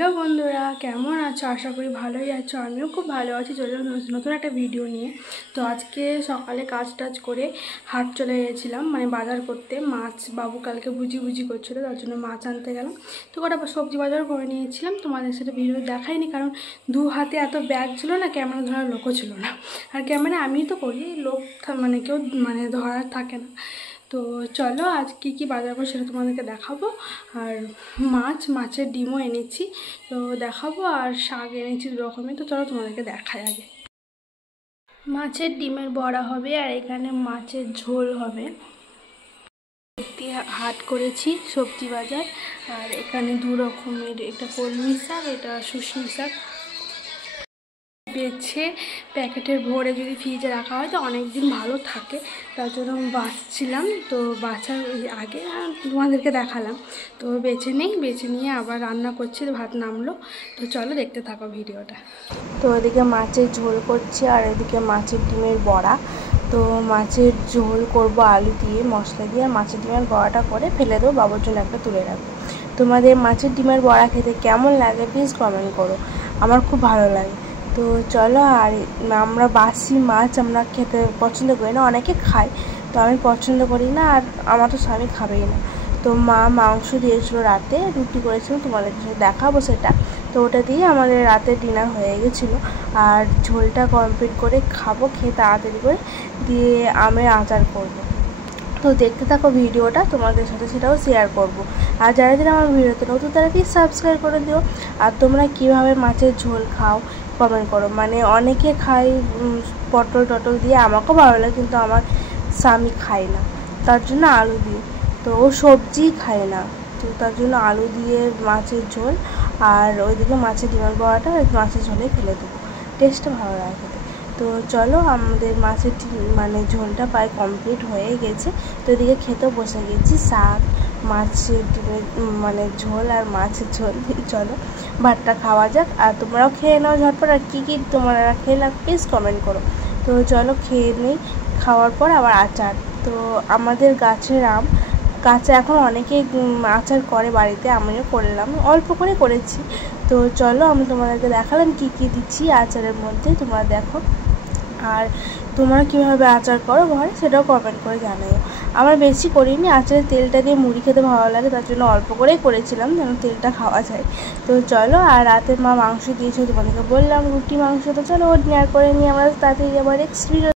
Hello বন্ধুরা, কেমন আছো? আশা করি ভালোই আছো। আমিও খুব ভালো আছি। চলে নতুন একটা ভিডিও নিয়ে। তো আজকে সকালে কাজ টাজ করে হাট চলে গেছিলাম, মানে বাজার করতে। মাছ বাবু কালকে বুঝি করছিলো, তার জন্য মাছ আনতে গেলাম। তো কটা সবজি বাজার করে নিয়েছিলাম। তোমাদের সাথে ভিডিও দেখাইনি, কারণ দু হাতে এত ব্যাগ ছিল না, ক্যামেরা ধরার লোকও ছিল না। আর ক্যামেরা আমি তো করি, লোক মানে কেউ মানে ধরার থাকে না। তো চলো আজ কি বাজার করবো সেটা তোমাদেরকে দেখাবো। আর মাছের ডিমও এনেছি, তো দেখাবো। আর শাক এনেছি 2 রকমের। তো চলো তোমাদেরকে দেখাই আগে। মাছের ডিমের বড়া হবে, আর এখানে মাছের ঝোল হবে। হাট করেছি সবজি বাজার। আর এখানে 2 রকমের, এটা কলমি শাক, এটা শুশনি শাক বেছে প্যাকেটের ভরে যদি ফ্রিজে রাখা হয় তো অনেক দিন ভালো থাকে। তার জন্য আমি বাছছিলাম। তো বাছার আগে তোমাদেরকে দেখালাম। তো বেছে নিয়ে আবার রান্না করছি। ভাত নামলো। তো চলো দেখতে থাকো ভিডিওটা। তো এদিকে মাছের ঝোল করছি, আর এদিকে মাছের ডিমের বড়া। তো মাছের ঝোল করব আলু দিয়ে, মশলা দিয়ে। আর মাছের ডিমের বড়াটা করে ফেলে দেবো, বাবুর জন্য একটা তুলে রাখবো। তোমাদের মাছের ডিমের বড়া খেতে কেমন লাগে প্লিজ কমেন্ট করো, আমার খুব ভালো লাগে। তো চলো। আর আমরা বাসি মাছ আমরা খেতে পছন্দ করি না, অনেকে খায়, তো আমি পছন্দ করি না। আর আমার তো স্বামী খাবেই না। তো মা মাংস দিয়েছিল, রাতে রুটি করেছিল, তোমাদের সাথে দেখাবো সেটা। তো ওটা দিয়ে আমাদের রাতে ডিনার হয়ে গেছিলো। আর ঝোলটা কমপ্লিট করে খাবো, খেয়ে তাড়াতাড়ি করে দিয়ে আমের আচার করব। তো দেখতে থাকো ভিডিওটা, তোমাদের সাথে সেটাও শেয়ার করব। আর যারা যারা আমার ভিডিওতে নতুন তারা প্লিজ সাবস্ক্রাইব করে দিও। আর তোমরা কীভাবে মাছের ঝোল খাও কমেন্ট করো। মানে অনেকে খায় পটল টটল দিয়ে, আমাকেও ভালো লাগে, কিন্তু আমার স্বামী খায় না, তার জন্য আলু দিয়ে। তো ও সবজি খায় না, তো তার জন্য আলু দিয়ে মাছের ঝোল। আর ওইদিকে মাছের ডিমের বড়াটা মাছের ঝোলে ফেলে দেবো, টেস্টটা ভালো লাগে খেতে। তো চলো, আমাদের মাছের মানে ঝোলটা প্রায় কমপ্লিট হয়ে গেছে। তো এদিকে খেতেও বসে গেছি, শাক, মাছের ডিমের মানে ঝোল আর মাছের ঝোল। চলো ভাতটা খাওয়া যাক। আর তোমরাও খেয়ে নাও ঝটপট। আর কী তোমরা খেয়ে নাও প্লিজ কমেন্ট করো। তো চলো খেয়ে নিই। খাওয়ার পর আবার আচার। তো আমাদের গাছের আম কাঁচা, এখন অনেকেই আচার করে বাড়িতে, আমিও করলাম, অল্প করে করেছি। তো চলো আমি তোমাদেরকে দেখালাম কী দিচ্ছি আচারের মধ্যে, তোমরা দেখো। আর তোমরা কীভাবে আচার করো ঘরে সেটাও কমেন্ট করে জানাও। আমার বেশি করিনি, আচারের তেলটা দিয়ে মুড়ি খেতে ভালো লাগে, তার জন্য অল্প করেই করেছিলাম যেন তেলটা খাওয়া যায়। তো চলো। আর রাতের মা মাংস দিয়েছে, তোমাদেরকে বললাম রুটি মাংস। তো চলো ওর ডিনার করে নিয়ে আমরা তাড়াতাড়ি আবার নেক্সট ভিডিও